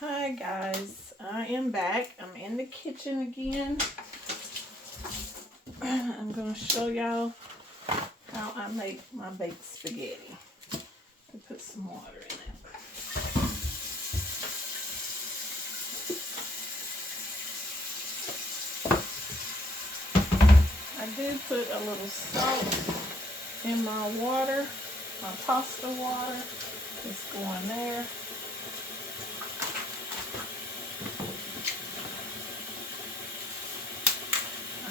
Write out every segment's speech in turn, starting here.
Hi guys, I am back. I'm in the kitchen again. I'm going to show y'all how I make my baked spaghetti. I put some water in it. I did put a little salt in my water, my pasta water. It's going there.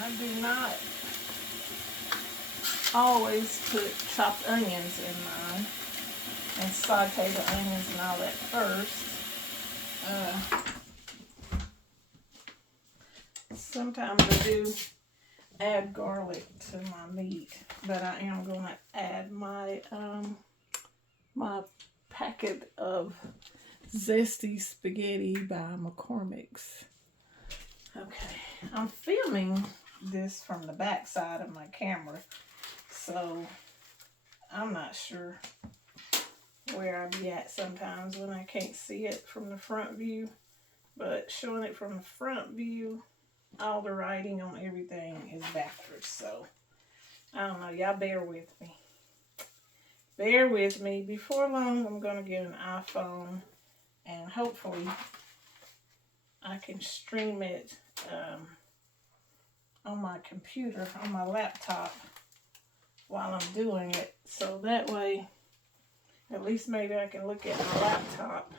I do not always put chopped onions in mine and saute the onions and all that first. Sometimes I do add garlic to my meat, but I am going to add my my packet of Zesty Spaghetti by McCormick's. Okay, I'm filming this from the back side of my camera, so I'm not sure where I'll be at sometimes when I can't see it from the front view, but showing it from the front view, all the writing on everything is backwards, so I don't know, y'all bear with me. Bear with me. Before long, I'm going to get an iPhone, and hopefully I can stream it on my computer, on my laptop, while I'm doing it. So that way, at least maybe I can look at my laptop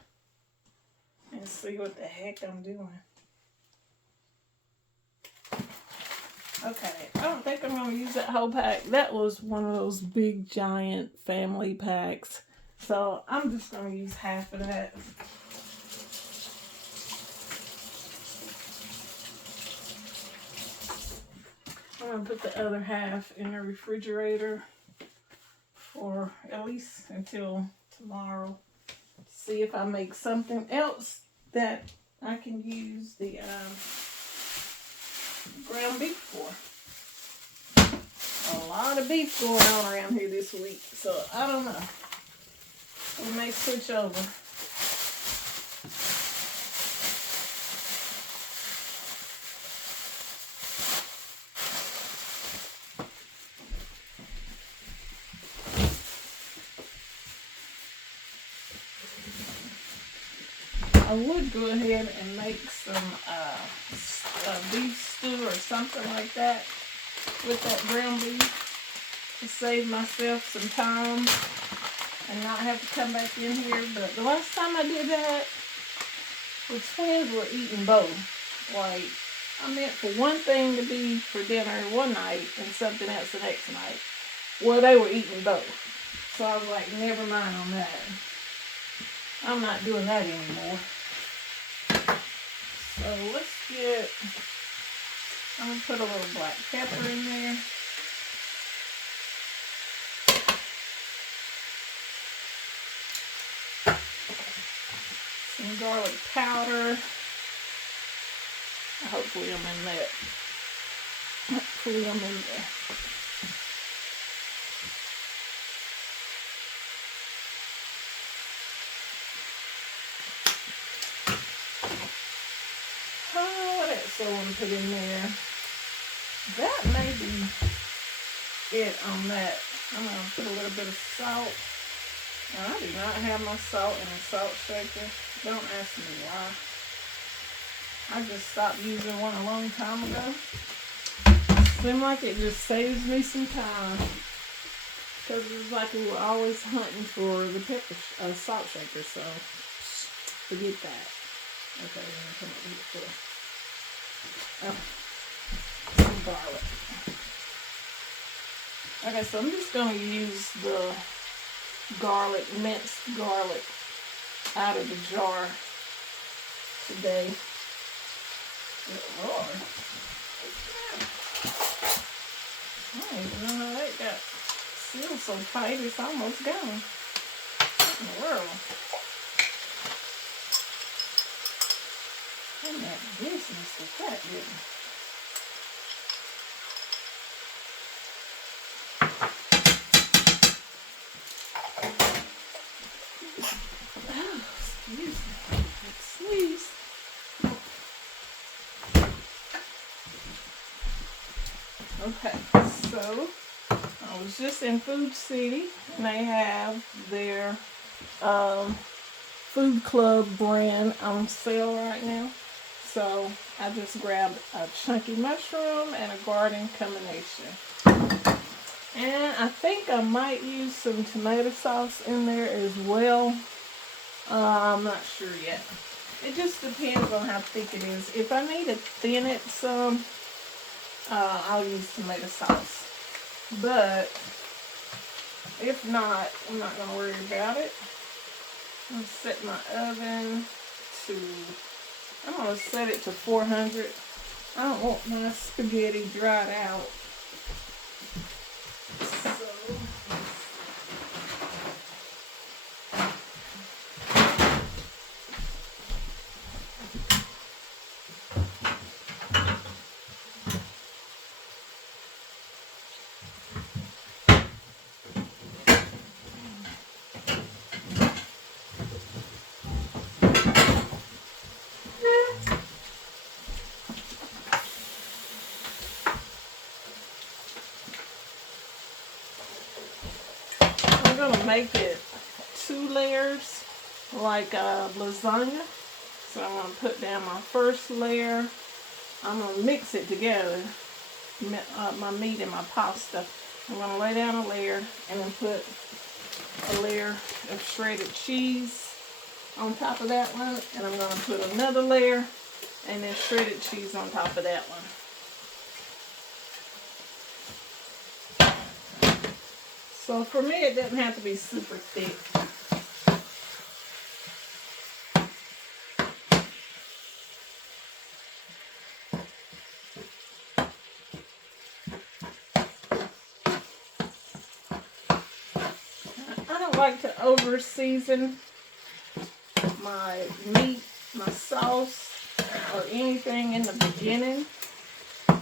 and see what the heck I'm doing. Okay, I don't think I'm going to use that whole pack. That was one of those big, giant family packs. So I'm just going to use half of that. I'm going to put the other half in the refrigerator for at least until tomorrow. See if I make something else that I can use the ground beef for. A lot of beef going on around here this week, so I don't know. We may switch over. I would go ahead and make some beef stew or something like that with that ground beef to save myself some time and not have to come back in here. But the last time I did that, the twins were eating both. Like, I meant for one thing to be for dinner one night and something else the next night. Well, they were eating both. So I was like, never mind on that. I'm not doing that anymore. So I'm going to put a little black pepper in there. Some garlic powder. Hopefully I'm in there. Hopefully I'm in there. What else I want to put in there? That may be it on that. I'm going to put a little bit of salt. Now, I do not have my salt in a salt shaker. Don't ask me why. I just stopped using one a long time ago. Seems like it just saves me some time. Because it's like we were always hunting for the salt shaker, so forget that. Okay, I'm going to come up with some garlic. Okay, so I'm just going to use the minced garlic out of the jar today. Good Lord. I don't even know how that got sealed so tight it's almost gone. What in the world? I'm at business with that, didn't I? Excuse me. Let's see. Okay, so I was just in Food City, and they have their Food Club brand on sale right now. So I just grabbed a chunky mushroom and a garden combination. And I think I might use some tomato sauce in there as well. I'm not sure yet. It just depends on how thick it is. If I need to thin it some, I'll use tomato sauce. But if not, I'm not going to worry about it. I'll set my oven to, I'm going to set it to 400. I don't want my spaghetti dried out. I'm going to make it 2 layers like lasagna. So I'm going to put down my first layer. I'm going to mix it together, my meat and my pasta. I'm going to lay down a layer and then put a layer of shredded cheese on top of that one. And I'm going to put another layer and then shredded cheese on top of that one. So for me, it doesn't have to be super thick. I don't like to over season my meat, my sauce, or anything in the beginning.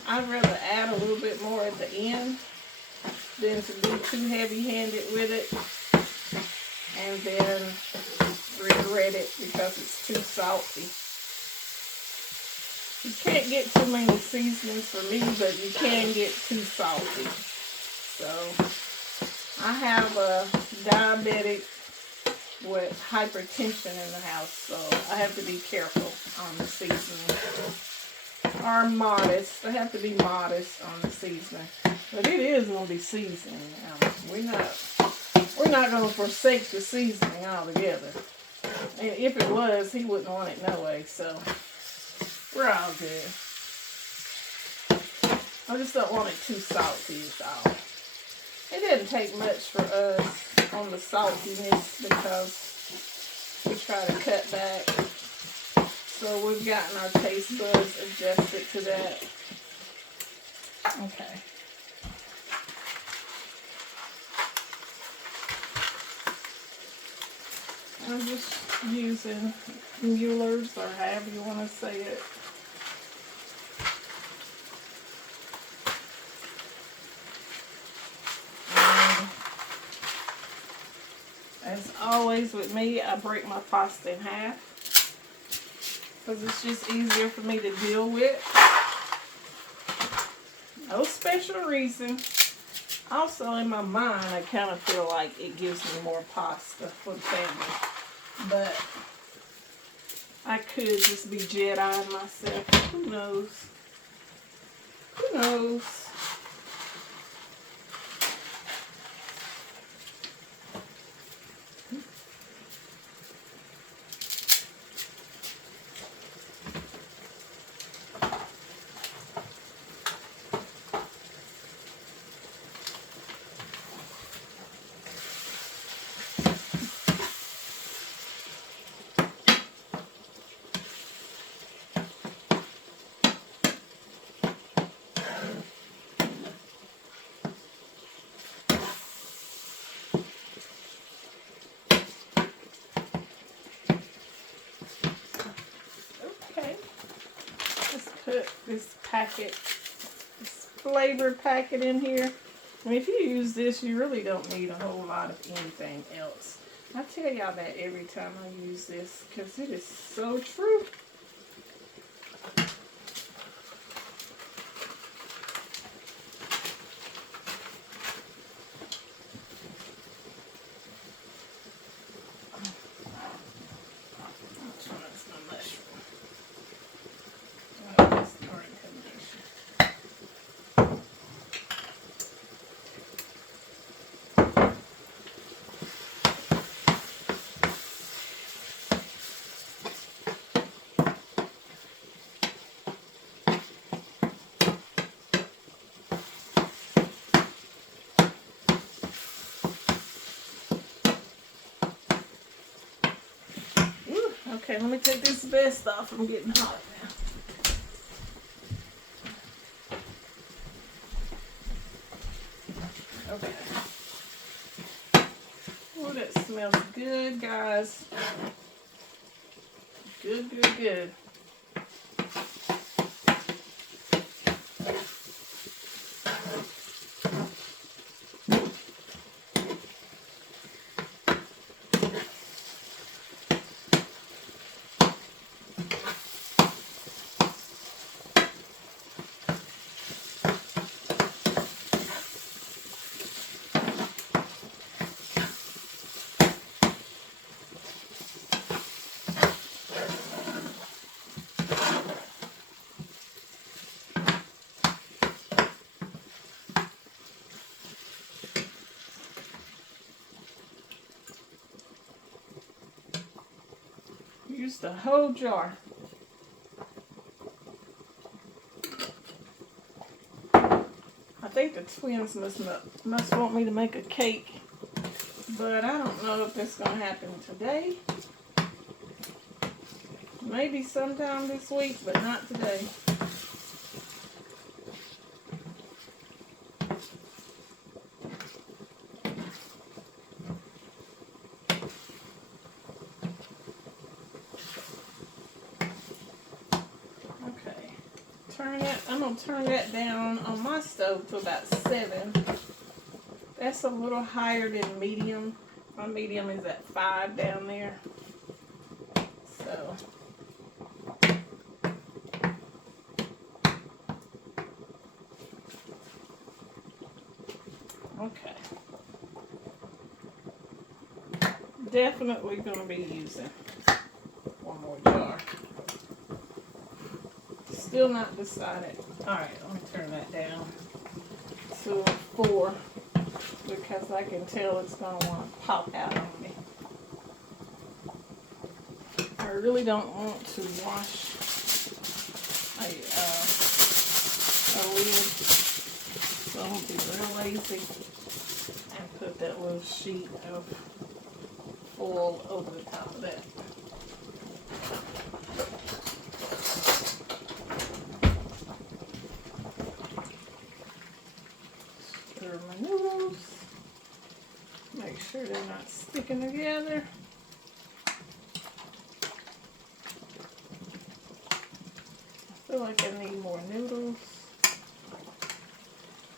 I'd rather add a little bit more at the end than to be too heavy-handed with it and then regret it because it's too salty. You can't get too many seasonings for me, but you can get too salty. So I have a diabetic with hypertension in the house, so I have to be careful on the seasoning. Or modest. I have to be modest on the seasoning. But it is going to be seasoning. We're not going to forsake the seasoning altogether. And if it was, he wouldn't want it no way. So we're all good. I just don't want it too salty is all. It didn't take much for us on the saltiness because we try to cut back. So we've gotten our taste buds adjusted to that. Okay. I'm just using Mueller's or however you want to say it. And as always with me, I break my pasta in half because it's just easier for me to deal with. No special reason. Also, in my mind, I kind of feel like it gives me more pasta for the family. But I could just be Jediing myself. Who knows? Who knows? Put this packet, this flavor packet in here. I mean, if you use this, you really don't need a whole lot of anything else. I tell y'all that every time I use this because it is so true. Okay, let me take this vest off. I'm getting hot now. Okay. Oh, that smells good, guys. Good, good, good. Use the whole jar. I think the twins must want me to make a cake, but I don't know if it's going to happen today. Maybe sometime this week, but not today. I'm going to turn that down on my stove to about 7. That's a little higher than medium. My medium is at 5 down there. So, okay. Definitely going to be using one more jar. Still not decided. Alright, let me turn that down to 4 because I can tell it's going to want to pop out on me. I really don't want to wash a lid, so I'm going to be real lazy and put that little sheet of foil over the top of that. Stir my noodles. Make sure they're not sticking together. I feel like I need more noodles.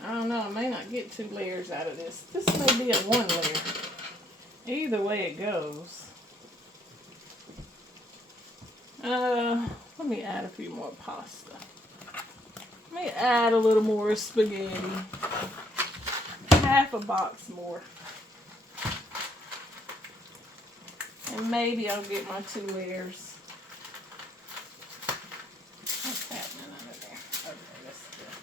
I don't know, I may not get 2 layers out of this. This may be a 1 layer. Either way it goes. Let me add a few more pasta. Let me add a little more spaghetti. Half a box more. And maybe I'll get my 2 layers. What's happening under there? Okay, that's good.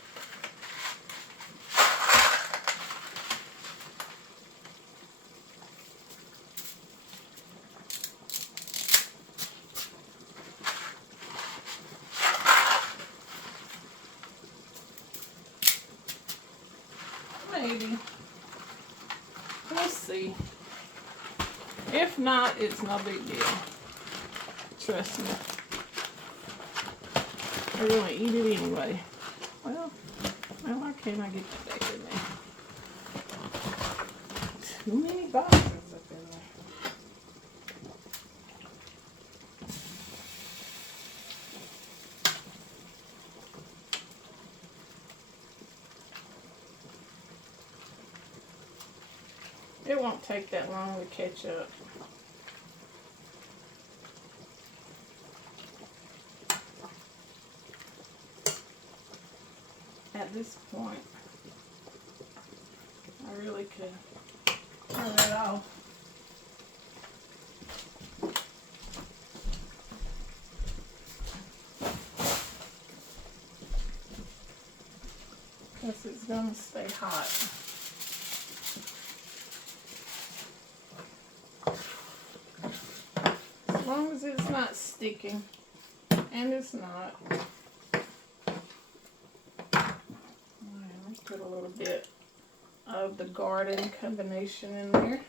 Maybe. We'll see. If not, it's no big deal. Trust me. We're going to eat it anyway. Well, why can't I get that back in there? Too many boxes up in there. It won't take that long to catch up. At this point, I really could turn it off. Because it's going to stay hot. As long as it's not sticking, and it's not. Let's put a little bit of the garden combination in there.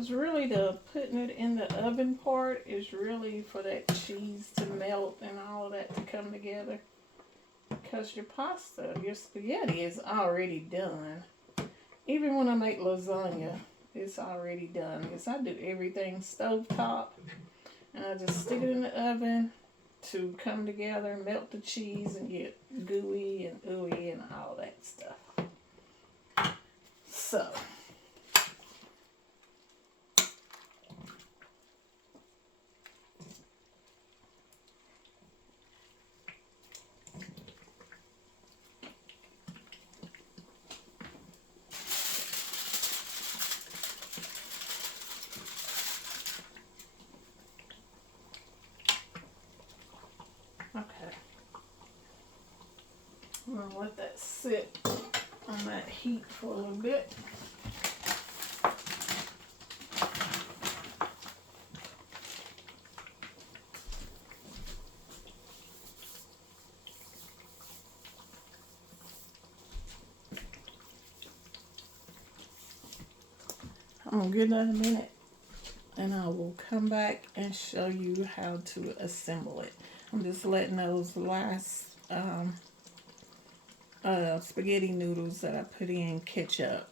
Because really the putting it in the oven part is really for that cheese to melt and all of that to come together. Because your pasta, your spaghetti is already done. Even when I make lasagna, it's already done. Because I do everything stovetop. And I just stick it in the oven to come together, melt the cheese, and get gooey and ooey and all that stuff. So, okay. I'm going to let that sit on that heat for a little bit. I'm going to give that a minute and I will come back and show you how to assemble it. I'm just letting those last spaghetti noodles that I put in catch up.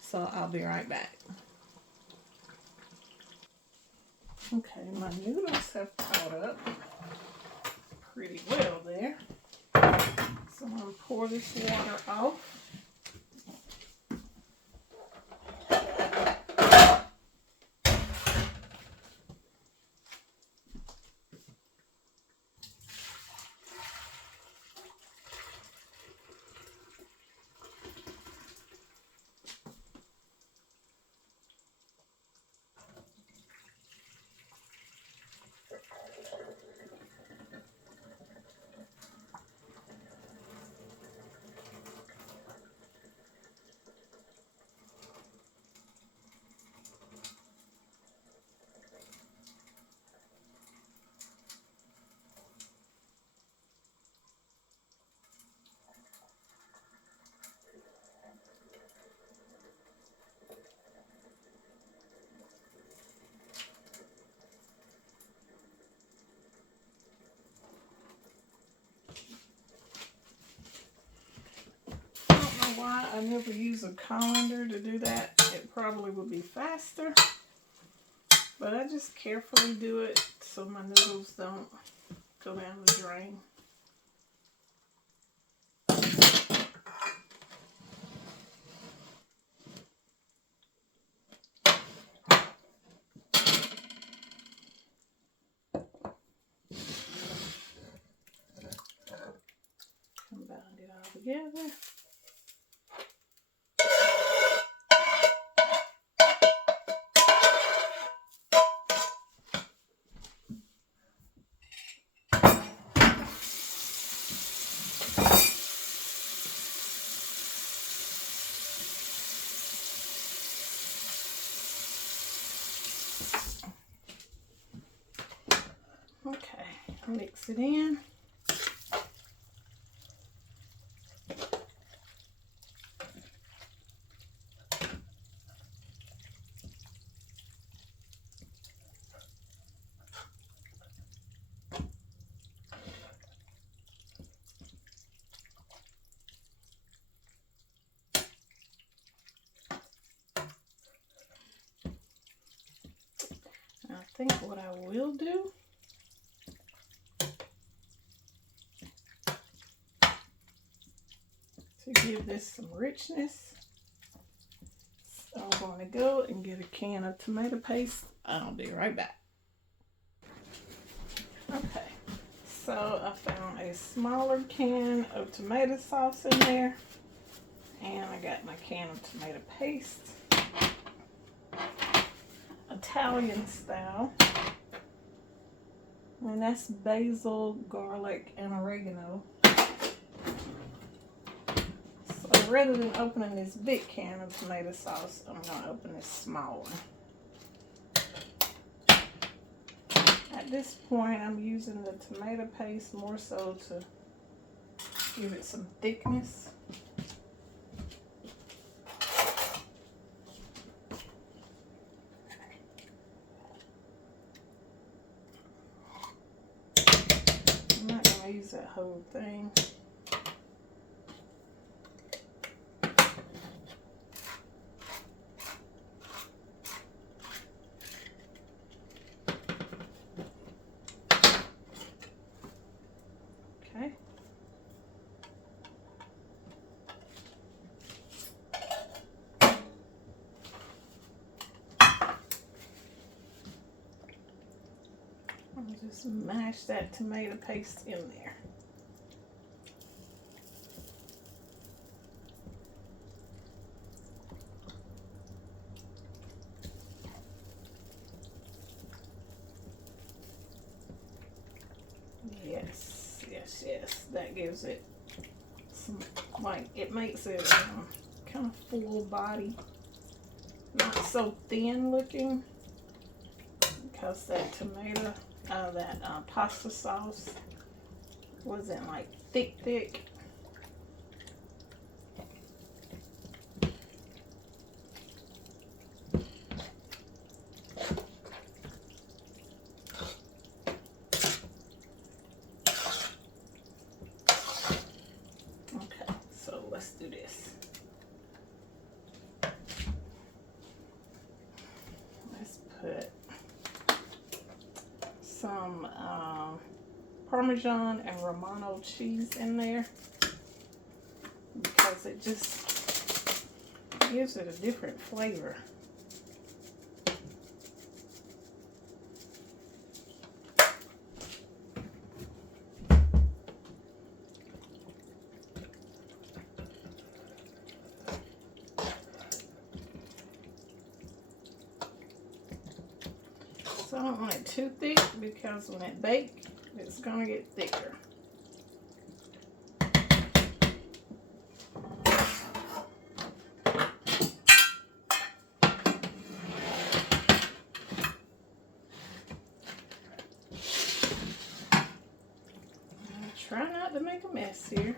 So I'll be right back. Okay, my noodles have caught up pretty well there. So I'm going to pour this water off. Why I never use a colander to do that. It probably would be faster, but I just carefully do it so my noodles don't go down the drain. Combine it all together. Okay, mix it in. I think what I will do to give this some richness, so I'm going to go and get a can of tomato paste. I'll be right back. Okay, so I found a smaller can of tomato sauce in there, and I got my can of tomato paste, Italian style, and that's basil, garlic, and oregano. So rather than opening this big can of tomato sauce, I'm going to open this small one. At this point, I'm using the tomato paste more so to give it some thickness. that whole thing. Okay. I'll just mash that tomato paste in there. Yes, yes, yes. That gives it some, like, it makes it kind of full body, not so thin looking, because that tomato, that pasta sauce wasn't like thick. Okay, so let's do this. Let's put some Parmesan and Romano cheese in there, because it just gives it a different flavor. So I don't want it too thick, because when it bakes, it's going to get thicker. Try not to make a mess here.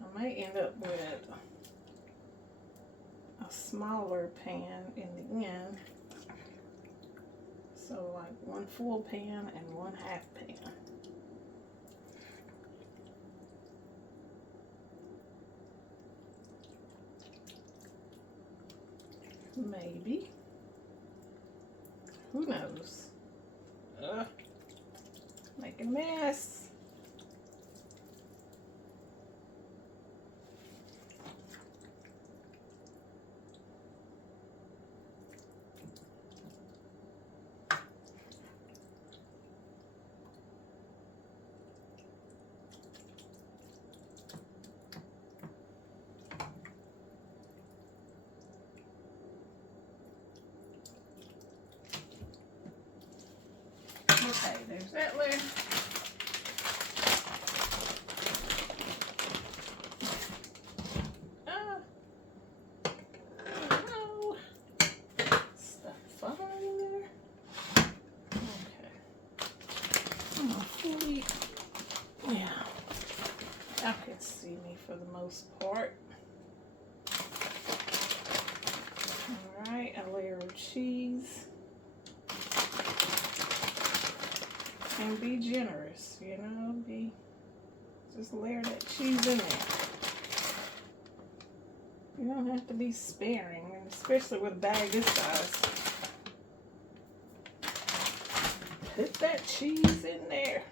I may end up with a smaller pan in the end. So like one full pan and one half pan. Maybe. Who knows? Make a mess. Okay, there's that layer. No. Stuff falling in there. Okay. Fully. Yeah. I can see me for the most part. Alright, a layer of cheese. And be generous, you know, just layer that cheese in there. You don't have to be sparing, especially with a bag this size. Put that cheese in there.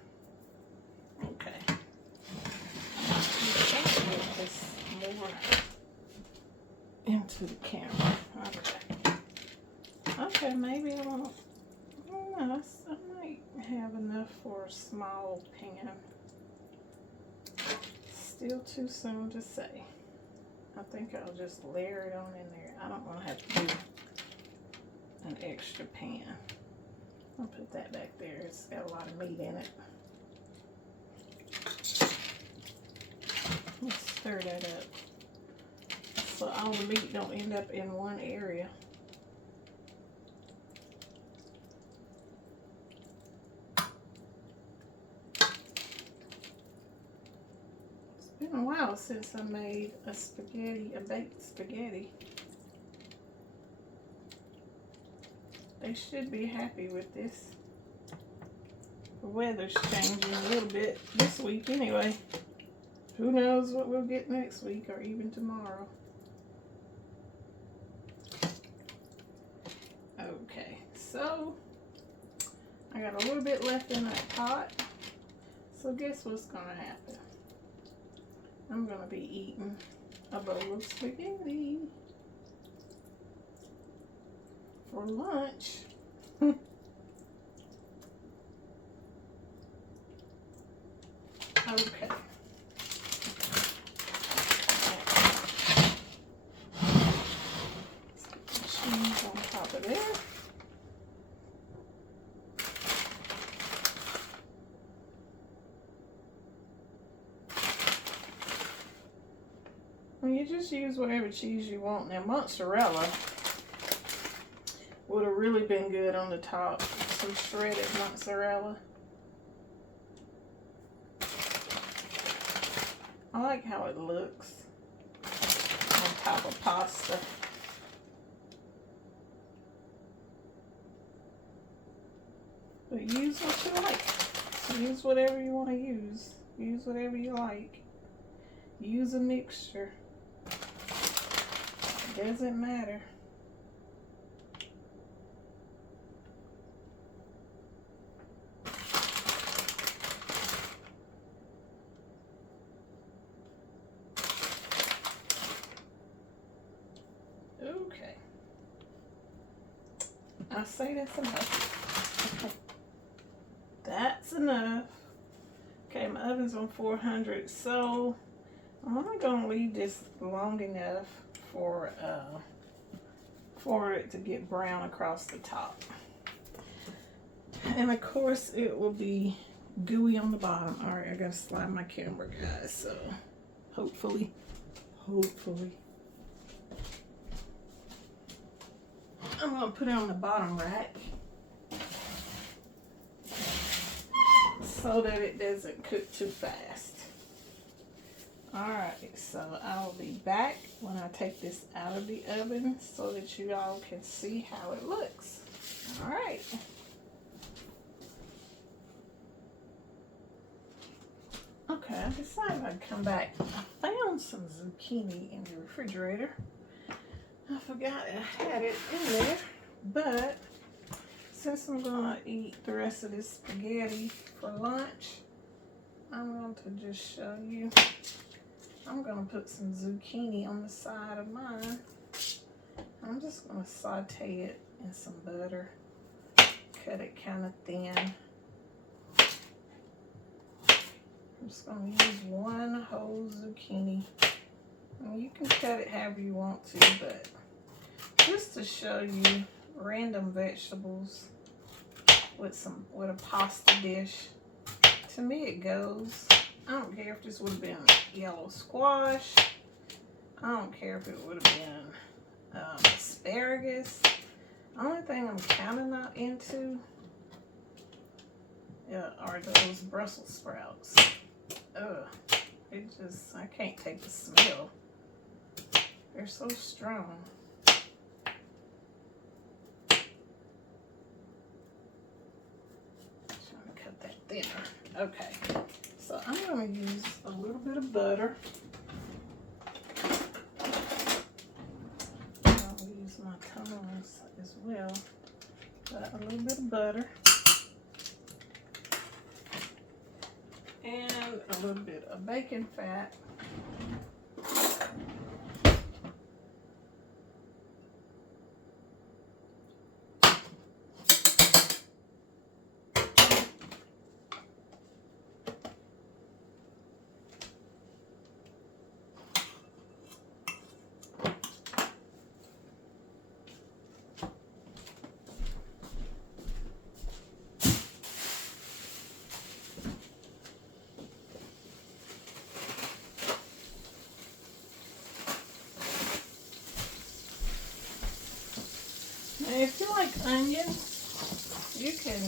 Okay. Get this more into the camera. Okay. Okay, maybe I won't. I don't know. I might have enough for a small pan. Still too soon to say. I think I'll just layer it on in there. I don't want to have to do an extra pan. I'll put that back there. It's got a lot of meat in it. Let's stir that up so all the meat don't end up in one area. It's been a while since I made a baked spaghetti. They they should be happy with this. The weather's changing a little bit this week anyway. Who knows what we'll get next week or even tomorrow. Okay, so I got a little bit left in that pot. So guess what's gonna happen? I'm gonna be eating a bowl of spaghetti for lunch. Okay. Cheese on top of there. And you just use whatever cheese you want. Now mozzarella would have really been good on the top. Some shredded mozzarella. I like how it looks on top of pasta. But use what you like. So use whatever you want to use. Use whatever you like. Use a mixture. It doesn't matter. Okay. I say that's enough. Okay. That's enough. Okay, my oven's on 400, so I'm only gonna leave this long enough for it to get brown across the top. And of course it will be gooey on the bottom. Alright, I gotta slide my camera, guys, so hopefully. I'm gonna put it on the bottom rack so that it doesn't cook too fast. Alright, so I will be back when I take this out of the oven so that you all can see how it looks. Alright. Okay, I decided I'd come back. I found some zucchini in the refrigerator. I forgot I had it in there, but since I'm gonna eat the rest of this spaghetti for lunch, I'm going to just show you. I'm gonna put some zucchini on the side of mine. I'm just gonna saute it in some butter. Cut it kind of thin. I'm just gonna use one whole zucchini. And you can cut it however you want to, but just to show you random vegetables with a pasta dish. To me it goes. I don't care if this would have been yellow squash. I don't care if it would have been asparagus. The only thing I'm kind of not into are those Brussels sprouts. Ugh. I can't take the smell. They're so strong. Trying to cut that thinner. Okay. So I'm going to use a little bit of butter. I'll use my tongs as well. But a little bit of butter. And a little bit of bacon fat. If you like onions, you can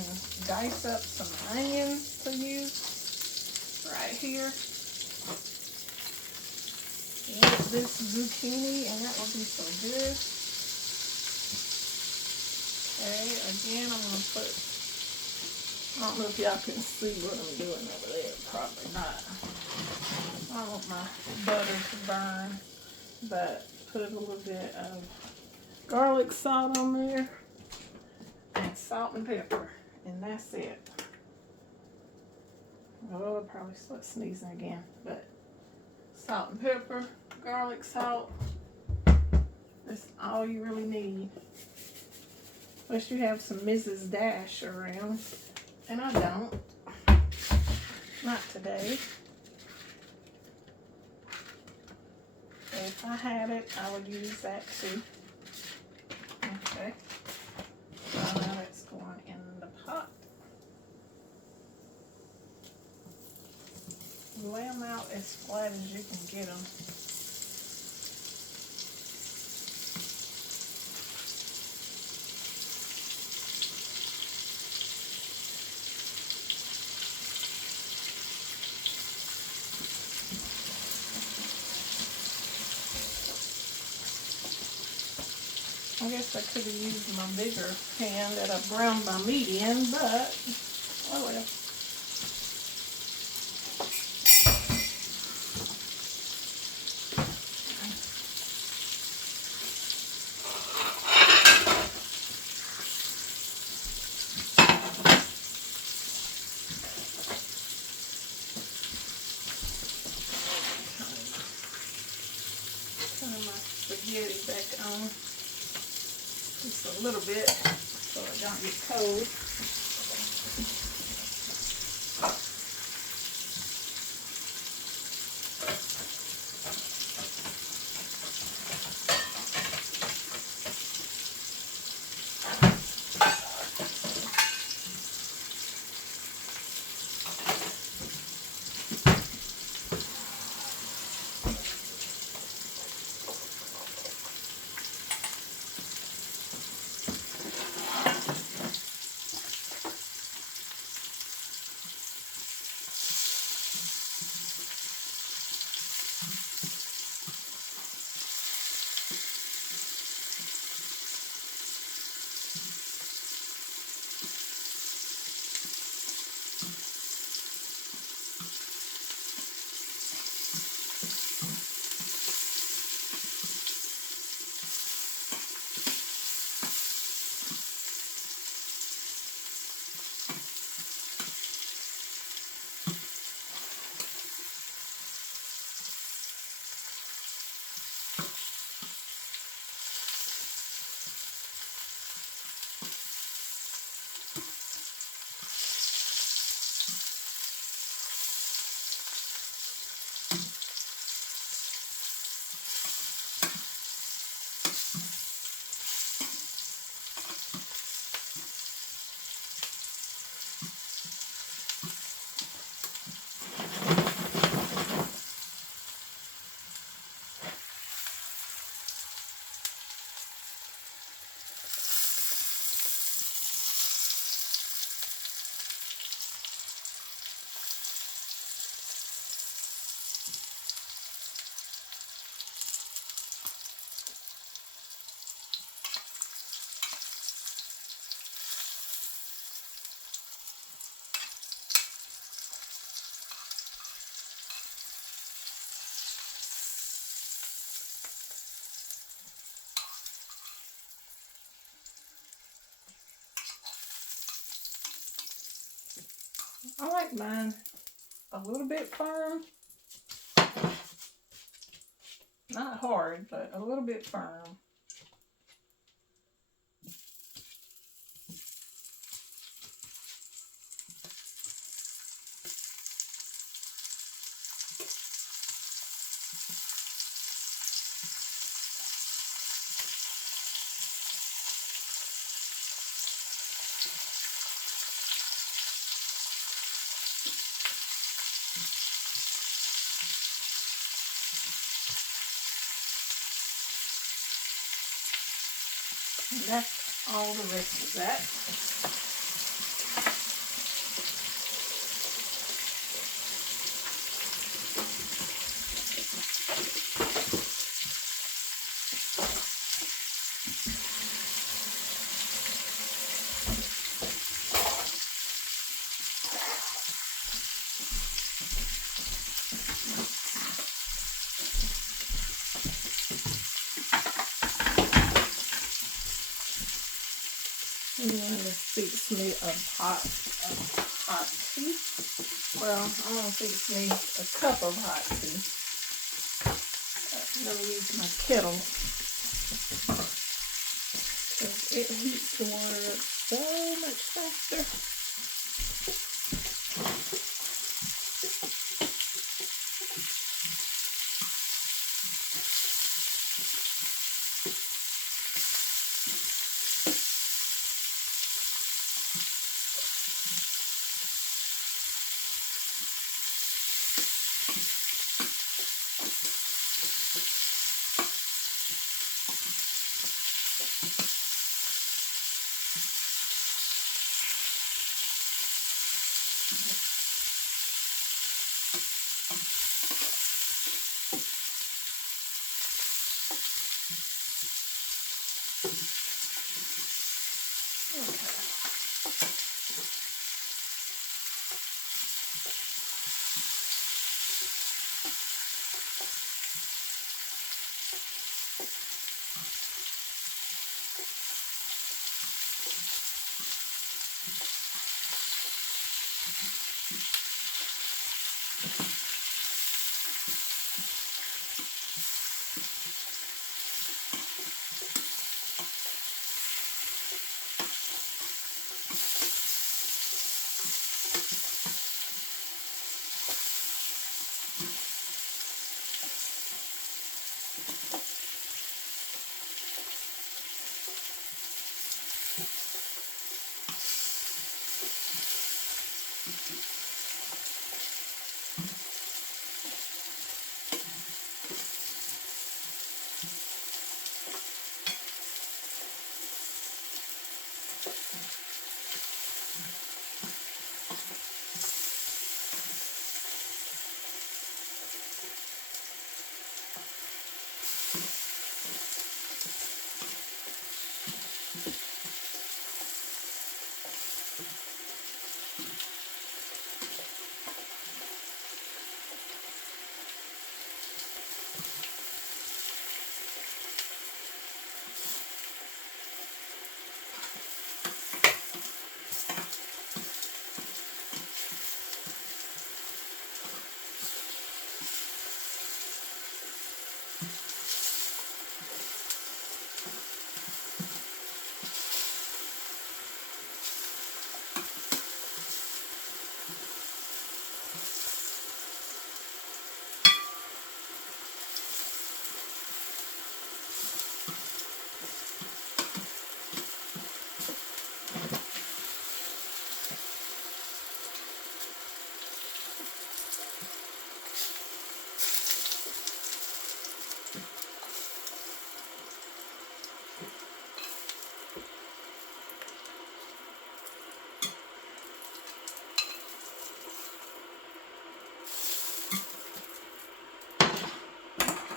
dice up some onions to use right here with this zucchini, and that will be so good. Okay, again, I'm going to put, I don't know if y'all can see what I'm doing over there. Probably not. I don't want my butter to burn, but put a little bit of garlic salt on there and salt and pepper, and that's it. Oh, I'll probably start sneezing again, but salt and pepper, garlic salt, that's all you really need. Unless you have some Mrs. Dash around, and I don't. Not today. If I had it, I would use that too. Okay. So now it's going in the pot. Lay them out as flat as you can get them. I guess I could have used my bigger pan that I browned my meat in, but oh well. Turn my spaghetti back on just a little bit so it don't get cold. I like mine a little bit firm. Not hard, but a little bit firm. And that's all the rest of that. And then this fix me a hot tea. Well, I'm gonna fix me a cup of hot tea. I'm gonna use my kettle because it heats the water up so much faster.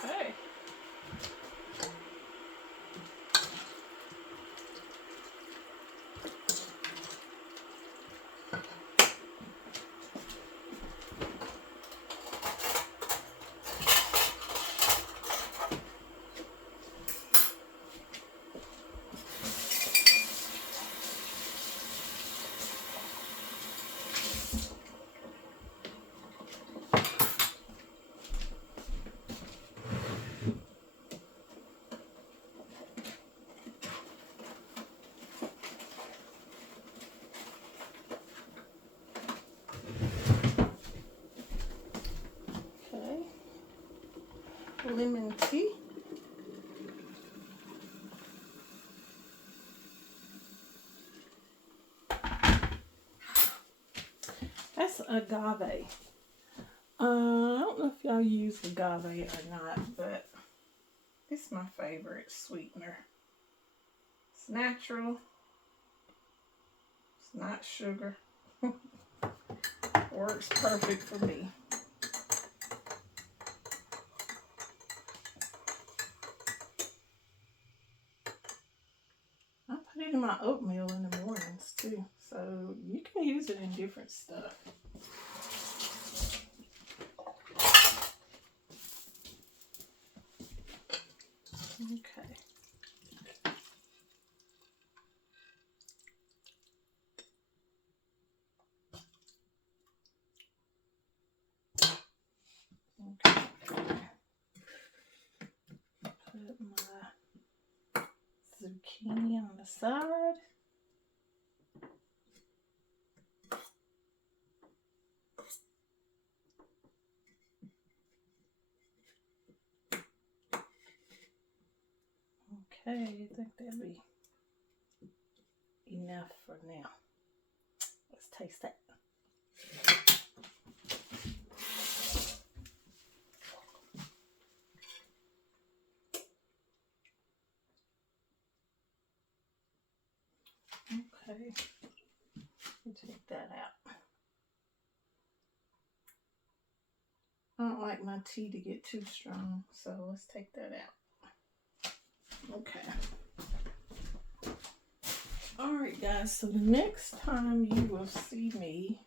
Okay. Okay. Lemon tea. That's agave. I don't know if y'all use agave or not, but it's my favorite sweetener. It's natural. It's not sugar. Works perfect for me. I put it in my oatmeal in the mornings too, so you can use it in different stuff. Okay. zucchini on the side. Okay, I think that'll be enough for now. Let's taste that. Okay, take that out. I don't like my tea to get too strong, so let's take that out. Okay. Alright guys, so the next time you will see me,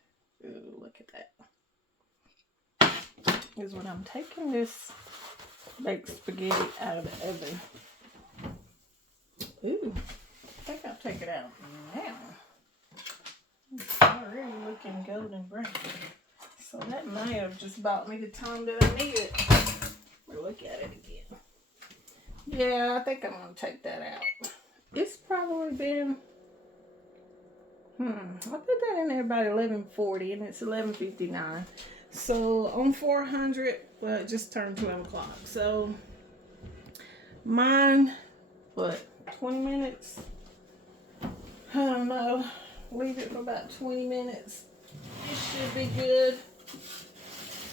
ooh, look at that, is when I'm taking this baked spaghetti out of the oven. Ooh, I think I'll take it out now. It's already looking golden brown. So that may have just bought me the time that I needed. We'll look at it again. Yeah, I think I'm going to take that out. It's probably been, I put that in there about 11:40 and it's 11:59. So on 400, well, it just turned 12 o'clock. So mine, what, 20 minutes? I don't know. Leave it for about 20 minutes. It should be good.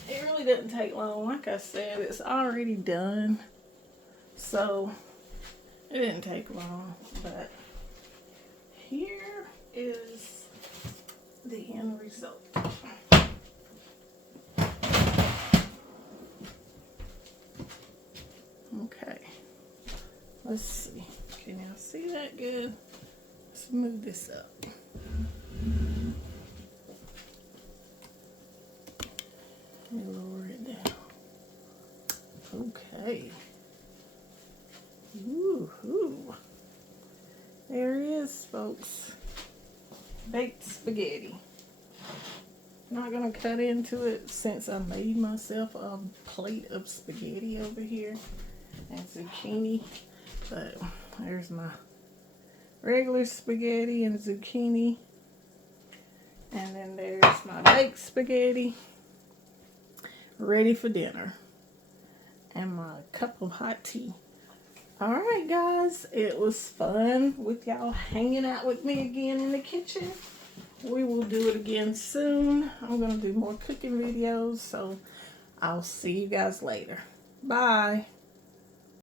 It really doesn't take long. Like I said, it's already done. So it didn't take long. But here is the end result. Okay. Let's see. Can y'all see that good? Let's move this up. Let me lower it down. Okay. Woo-hoo. There it is, folks. Baked spaghetti. Not gonna cut into it since I made myself a plate of spaghetti over here and zucchini. But there's my regular spaghetti and zucchini. And then there's my baked spaghetti ready for dinner. And my cup of hot tea. Alright guys, it was fun with y'all hanging out with me again in the kitchen. We will do it again soon. I'm going to do more cooking videos, so I'll see you guys later. Bye.